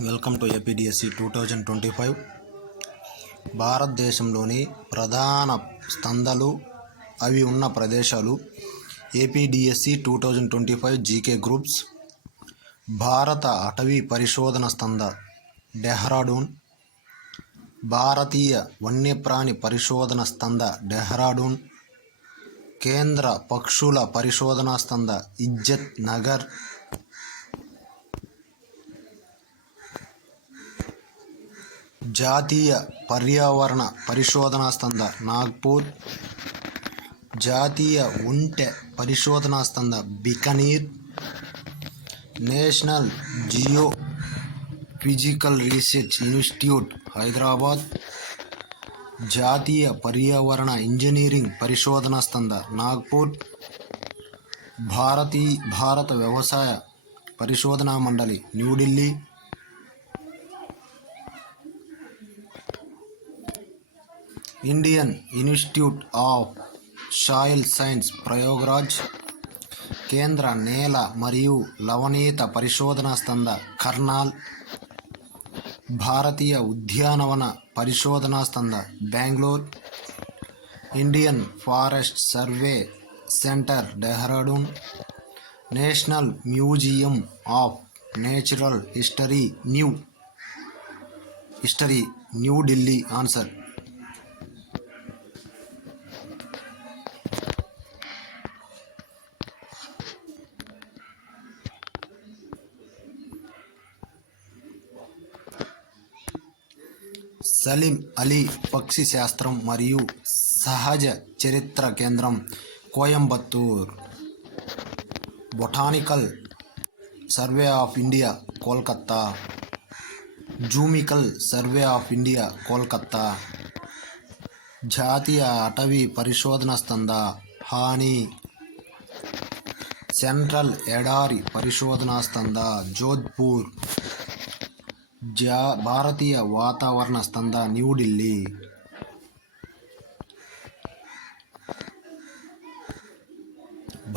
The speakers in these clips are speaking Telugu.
Welcome to APDSC 2025. భారతదేశంలోని ప్రధాన స్తంధాలు అవి ఉన్న ప్రదేశాలు. APDSC 2025 GK groups. భారత అటవీ పరిశోధన సంస్థ డెహ్రాడూన్, భారతీయ వన్యప్రాణి పరిశోధన సంస్థ డెహ్రాడూన్, కేంద్ర పక్షుల పరిశోధనా సంస్థ ఇజ్జత్ నగర్, జాతీయ పర్యావరణ పరిశోధనా సంస్థ నాగ్పూర్, జాతీయ ఒంటె పరిశోధనా సంస్థ Bikaner, national Jio physical research institute Hyderabad, జాతీయ పర్యావరణ ఇంజనీరింగ్ పరిశోధనా సంస్థ నాగ్పూర్, భారత వ్యవసాయ పరిశోధనా మండలి New Delhi, Indian institute of soil science Prayagraj, కేంద్ర నేల మరియు లవణీయత పరిశోధనా సంస్థ కర్నాల్, భారతీయ ఉద్యానవన పరిశోధనా సంస్థ Bengaluru, Indian forest survey centre Dehradun, national museum of natural history New Delhi. Answer Salim Ali పక్షి శాస్త్రం మరియు సహజ చరిత్ర కేంద్రం Coimbatore, botanical survey of India Kolkata, zoological survey of India Kolkata, జాతీయ అటవీ పరిశోధన సంస్థ హాని, సెంట్రల్ ఎడారి పరిశోధనా సంస్థ జోధ్పూర్, భారతీయ వాతావరణ సంస్థ న్యూఢిల్లీ,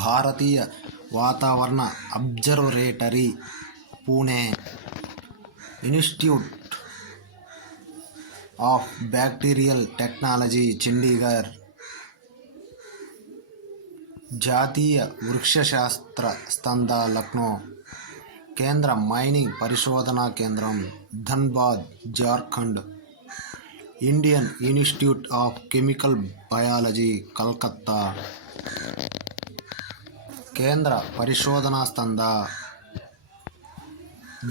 భారతీయ వాతావరణ observatory Pune, institute of bacterial technology Chandigarh, జాతీయ వృక్షశాస్త్ర సంస్థ లక్నో, కేంద్ర మైనింగ్ పరిశోధనా కేంద్రం Dhanbad Jharkhand, Indian institute of chemical biology Calcutta, కేంద్ర పరిశోధనా సంస్థ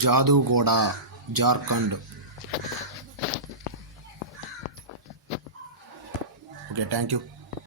Jaduguda Jharkhand. Okay, thank you.